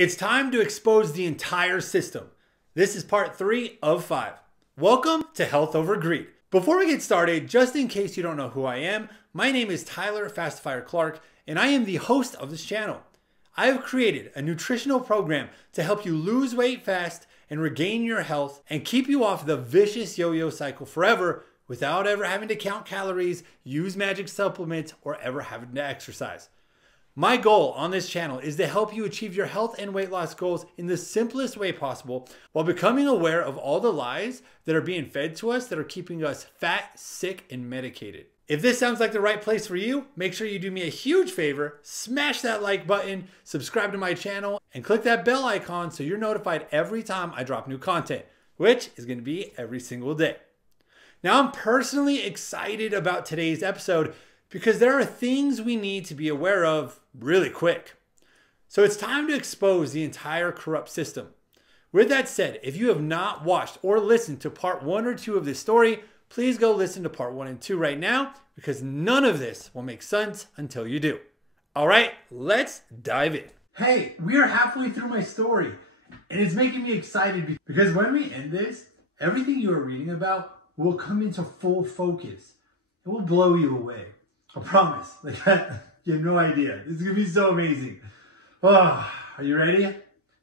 It's time to expose the entire system. This is part 3 of 5. Welcome to Health Over Greed. Before we get started, just in case you don't know who I am, my name is Tyler Fastifier Clark, and I am the host of this channel. I have created a nutritional program to help you lose weight fast and regain your health and keep you off the vicious yo-yo cycle forever without ever having to count calories, use magic supplements, or ever having to exercise. My goal on this channel is to help you achieve your health and weight loss goals in the simplest way possible while becoming aware of all the lies that are being fed to us that are keeping us fat, sick, and medicated. If this sounds like the right place for you, make sure you do me a huge favor, smash that like button, subscribe to my channel, and click that bell icon so you're notified every time I drop new content, which is going to be every single day. Now, I'm personally excited about today's episode because there are things we need to be aware of really quick. So it's time to expose the entire corrupt system. With that said, if you have not watched or listened to part 1 or 2 of this story, please go listen to part 1 and 2 right now because none of this will make sense until you do. All right, let's dive in. Hey, we are halfway through my story and it's making me excited because when we end this, everything you are reading about will come into full focus. It will blow you away. I promise. Like, you have no idea. This is going to be so amazing. Oh, are you ready? I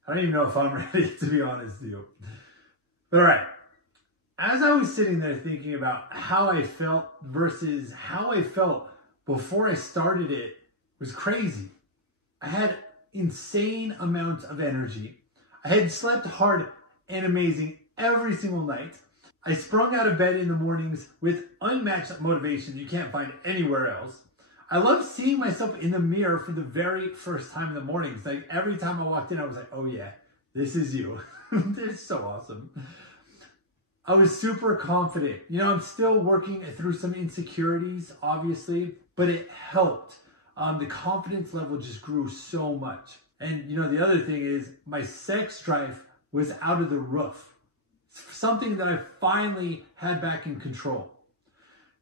don't even know if I'm ready, to be honest with you. But all right. As I was sitting there thinking about how I felt versus how I felt before I started it was crazy. I had insane amounts of energy. I had slept hard and amazing every single night. I sprung out of bed in the mornings with unmatched motivation you can't find anywhere else. I love seeing myself in the mirror for the very first time in the mornings. Like every time I walked in, I was like, oh yeah, this is you. It's so awesome. I was super confident. You know, I'm still working through some insecurities, obviously, but it helped. The confidence level just grew so much. And you know, the other thing is my sex drive was out of the roof. Something that I finally had back in control.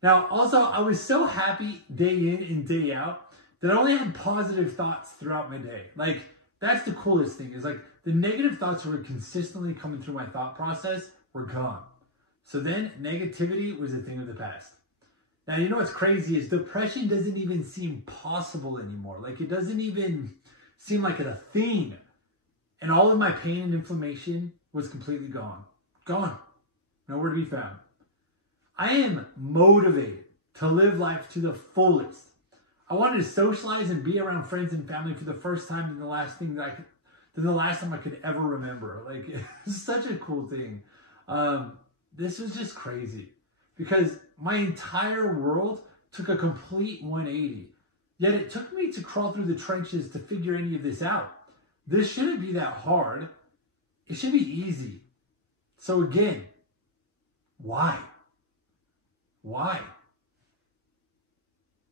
Now, also, I was so happy day in and day out that I only had positive thoughts throughout my day. Like, that's the coolest thing is like the negative thoughts that were consistently coming through my thought process were gone. So then negativity was a thing of the past. Now, you know what's crazy is depression doesn't even seem possible anymore. Like, it doesn't even seem like it's a thing. And all of my pain and inflammation was completely gone. Gone. Nowhere to be found. I am motivated to live life to the fullest. I wanted to socialize and be around friends and family for the first time than the last time I could ever remember. Like, it's such a cool thing. This was just crazy because my entire world took a complete 180. Yet it took me to crawl through the trenches to figure any of this out. This shouldn't be that hard. It should be easy. So again, why? Why?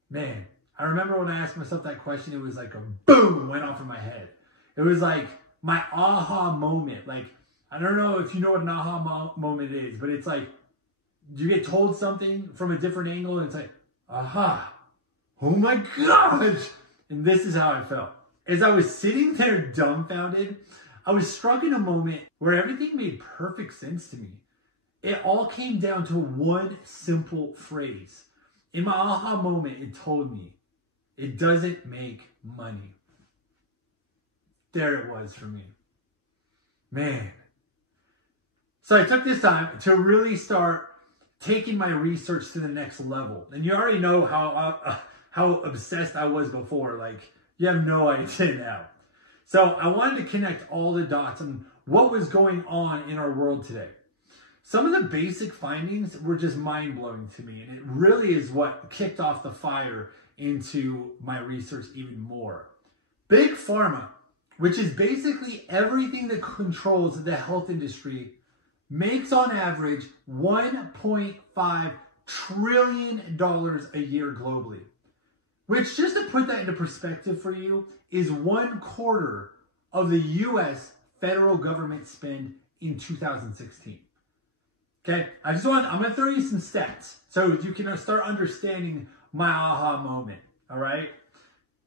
Man, I remember when I asked myself that question, it was like a boom went off in my head. It was like my aha moment. Like, I don't know if you know what an aha moment is, but it's like you get told something from a different angle and it's like, aha, oh my gosh. And this is how I felt. As I was sitting there dumbfounded, I was struck in a moment where everything made perfect sense to me. It all came down to one simple phrase. In my aha moment, it told me, it doesn't make money. There it was for me. Man. So I took this time to really start taking my research to the next level. And you already know how obsessed I was before. Like, you have no idea now. So I wanted to connect all the dots on what was going on in our world today. Some of the basic findings were just mind-blowing to me, and it really is what kicked off the fire into my research even more. Big Pharma, which is basically everything that controls the health industry, makes on average $1.5 trillion a year globally. Which, just to put that into perspective for you, is 1/4 of the U.S. federal government spend in 2016. Okay, I'm going to throw you some stats so you can start understanding my aha moment, all right?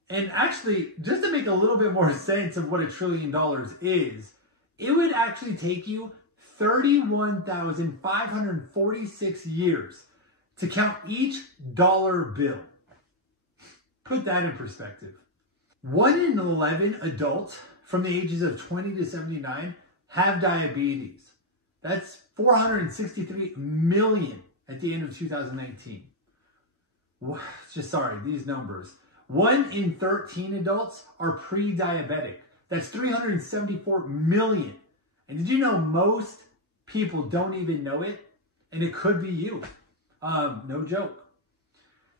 And actually, just to make a little bit more sense of what $1 trillion is, it would actually take you 31,546 years to count each dollar bill. Put that in perspective. 1 in 11 adults from the ages of 20 to 79 have diabetes. That's 463 million at the end of 2019. These numbers. 1 in 13 adults are pre-diabetic. That's 374 million. And did you know most people don't even know it? And it could be you. No joke.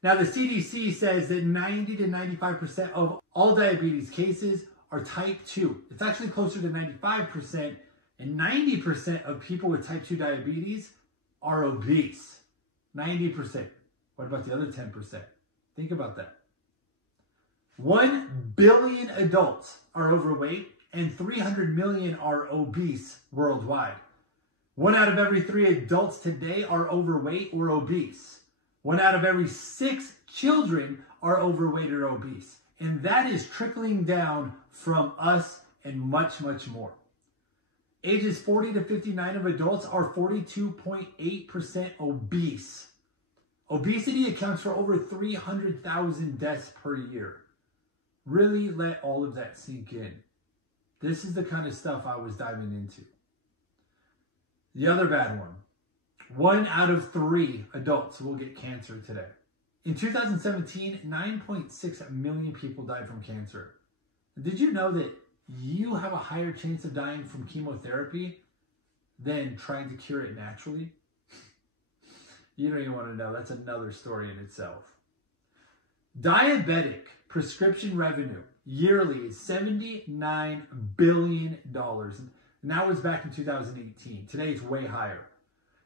Now, the CDC says that 90 to 95% of all diabetes cases are type 2. It's actually closer to 95%, and 90% of people with type 2 diabetes are obese. 90%. What about the other 10%? Think about that. 1 billion adults are overweight, and 300 million are obese worldwide. 1 out of every 3 adults today are overweight or obese. 1 out of every 6 children are overweight or obese. And that is trickling down from us and much, much more. Ages 40 to 59 of adults are 42.8% obese. Obesity accounts for over 300,000 deaths per year. Really let all of that sink in. This is the kind of stuff I was diving into. The other bad one. 1 out of 3 adults will get cancer today. In 2017, 9.6 million people died from cancer. Did you know that you have a higher chance of dying from chemotherapy than trying to cure it naturally? You don't even want to know. That's another story in itself. Diabetic prescription revenue yearly is $79 billion. And that was back in 2018. Today it's way higher.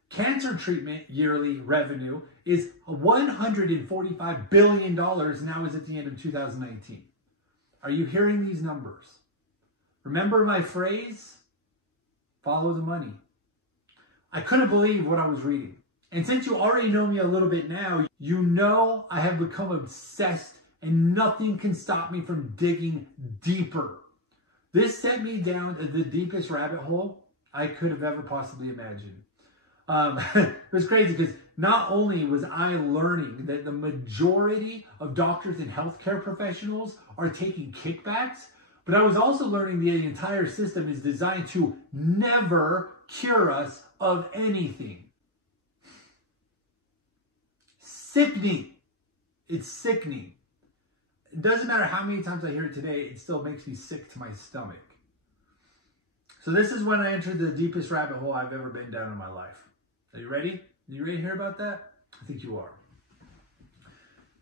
Cancer treatment yearly revenue is $145 billion, and that was at the end of 2019. Are you hearing these numbers? Remember my phrase? Follow the money. I couldn't believe what I was reading. And since you already know me a little bit now, you know I have become obsessed and nothing can stop me from digging deeper. This sent me down the deepest rabbit hole I could have ever possibly imagined. It was crazy because not only was I learning that the majority of doctors and healthcare professionals are taking kickbacks, but I was also learning the entire system is designed to never cure us of anything. Sickening. It's sickening. It doesn't matter how many times I hear it today, it still makes me sick to my stomach. So this is when I entered the deepest rabbit hole I've ever been down in my life. Are you ready? Are you ready to hear about that? I think you are.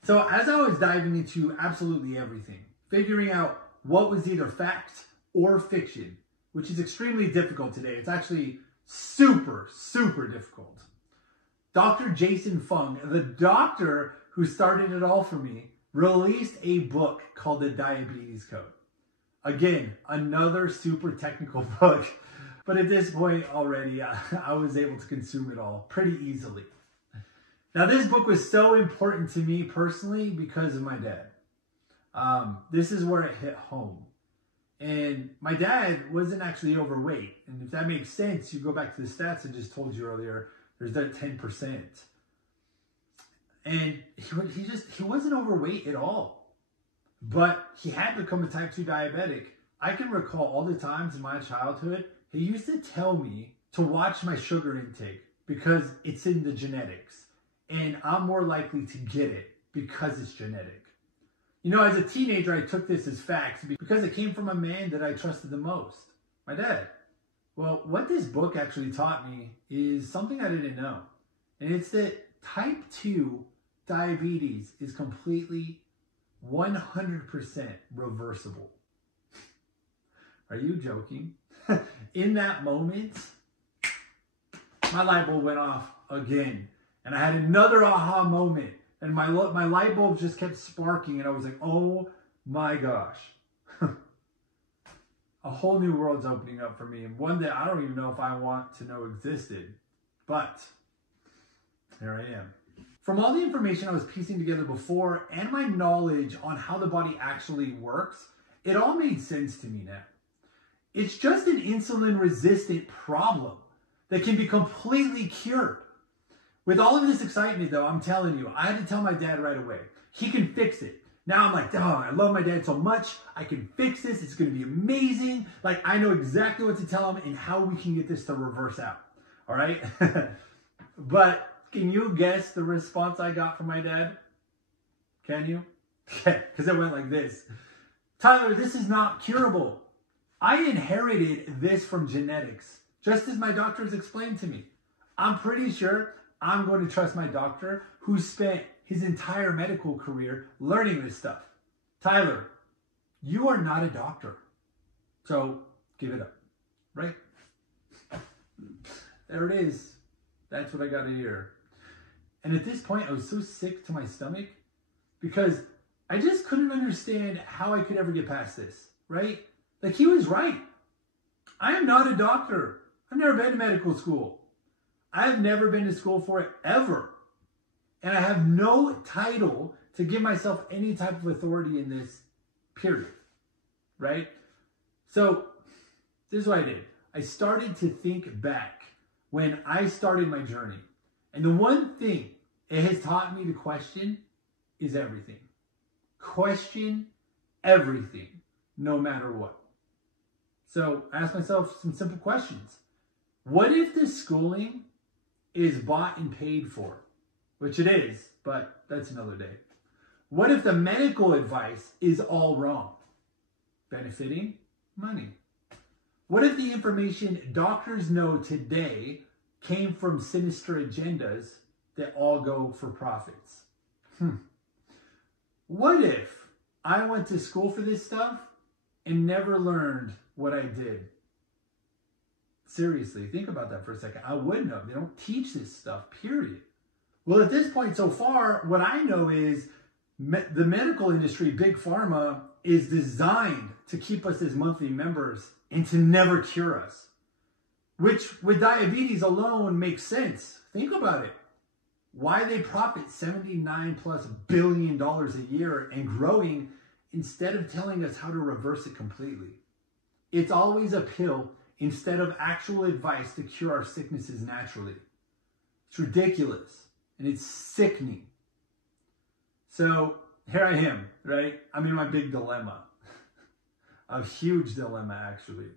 So as I was diving into absolutely everything, figuring out what was either fact or fiction, which is extremely difficult today. It's actually super, super difficult. Dr. Jason Fung, the doctor who started it all for me, released a book called The Diabetes Code. Again, another super technical book. But at this point already, I was able to consume it all pretty easily. Now, this book was so important to me personally because of my dad. This is where it hit home. And my dad wasn't actually overweight. And if that makes sense, you go back to the stats I just told you earlier, there's that 10%. And he wasn't overweight at all. But he had become a type 2 diabetic. I can recall all the times in my childhood, he used to tell me to watch my sugar intake because it's in the genetics. And I'm more likely to get it because it's genetic. You know, as a teenager, I took this as facts because it came from a man that I trusted the most, my dad. Well, what this book actually taught me is something I didn't know. And it's that type 2 diabetes is completely 100% reversible. Are you joking? In that moment, my light bulb went off again. And I had another aha moment. And my light bulb just kept sparking. And I was like, oh my gosh. A whole new world's opening up for me. And one that I don't even know if I want to know existed. But here I am. From all the information I was piecing together before and my knowledge on how the body actually works, it all made sense to me now. It's just an insulin-resistant problem that can be completely cured. With all of this excitement though, I'm telling you, I had to tell my dad right away. He can fix it. Now I'm like, oh, I love my dad so much. I can fix this. It's going to be amazing. Like, I know exactly what to tell him and how we can get this to reverse out. All right? But can you guess the response I got from my dad? Can you? Because it went like this. Tyler, this is not curable. I inherited this from genetics, just as my doctors explained to me. I'm pretty sure I'm going to trust my doctor who spent his entire medical career learning this stuff. Tyler, you are not a doctor, so give it up, right? There it is. That's what I got to hear. And at this point, I was so sick to my stomach because I just couldn't understand how I could ever get past this, right? Like, he was right. I am not a doctor. I've never been to medical school. I've never been to school for it ever. And I have no title to give myself any type of authority in this, period, right? So this is what I did. I started to think back when I started my journey. And the one thing it has taught me to question is everything. Question everything, no matter what. So I asked myself some simple questions. What if the schooling is bought and paid for? Which it is, but that's another day. What if the medical advice is all wrong? Benefiting money. What if the information doctors know today came from sinister agendas that all go for profits? What if I went to school for this stuff and never learned what I did? Seriously, think about that for a second. I wouldn't have. They don't teach this stuff, period. Well, at this point so far, what I know is the medical industry, big pharma, is designed to keep us as monthly members and to never cure us. Which, with diabetes alone, makes sense. Think about it. Why they profit $79+ billion a year and growing instead of telling us how to reverse it completely. It's always a pill instead of actual advice to cure our sicknesses naturally. It's ridiculous and it's sickening. So here I am, right? I'm in my big dilemma. A huge dilemma, actually,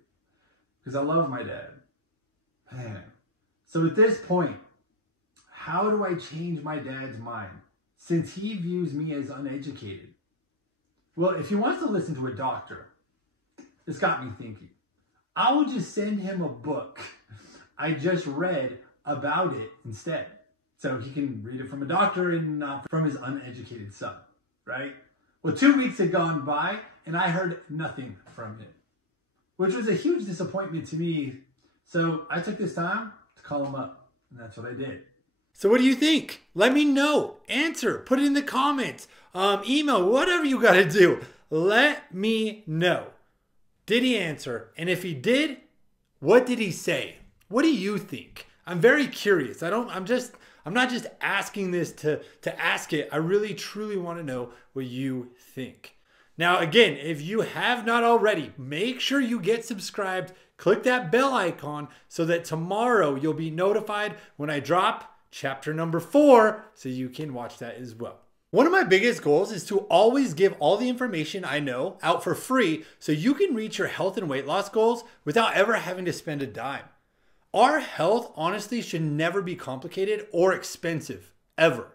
because I love my dad. Man. So at this point, how do I change my dad's mind since he views me as uneducated? Well, if he wants to listen to a doctor, this got me thinking. I will just send him a book I just read about it instead. So he can read it from a doctor and not from his uneducated son, right? Well, 2 weeks had gone by and I heard nothing from him, which was a huge disappointment to me. So I took this time to call him up, and that's what I did. So what do you think? Let me know. Answer. Put it in the comments. Email. Whatever you got to do. Let me know. Did he answer? And if he did, what did he say? What do you think? I'm very curious. I'm not just asking this to ask it. I really, truly want to know what you think. Now, again, if you have not already, make sure you get subscribed. Click that bell icon so that tomorrow you'll be notified when I drop chapter number 4 so you can watch that as well. One of my biggest goals is to always give all the information I know out for free so you can reach your health and weight loss goals without ever having to spend a dime. Our health, honestly, should never be complicated or expensive, ever.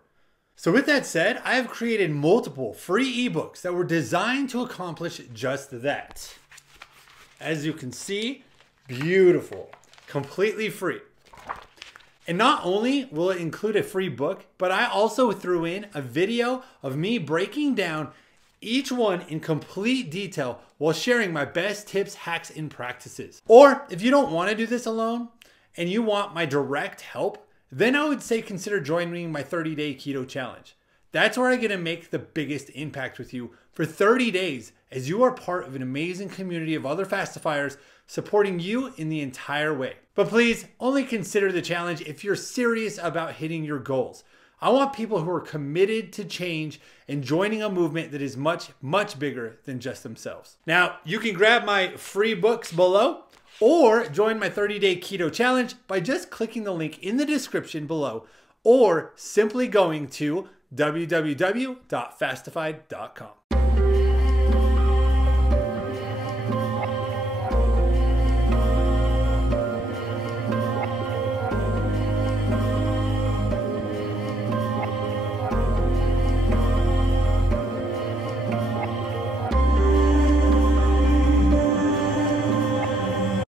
So with that said, I have created multiple free ebooks that were designed to accomplish just that. As you can see, beautiful, completely free. And not only will it include a free book, but I also threw in a video of me breaking down each one in complete detail while sharing my best tips, hacks, and practices. Or if you don't want to do this alone and you want my direct help, then I would say consider joining my 30-day keto challenge. That's where I get to make the biggest impact with you for 30 days as you are part of an amazing community of other fastifiers supporting you in the entire way. But please only consider the challenge if you're serious about hitting your goals. I want people who are committed to change and joining a movement that is much, much bigger than just themselves. Now, you can grab my free books below or join my 30-day keto challenge by just clicking the link in the description below or simply going to www.fastified.com.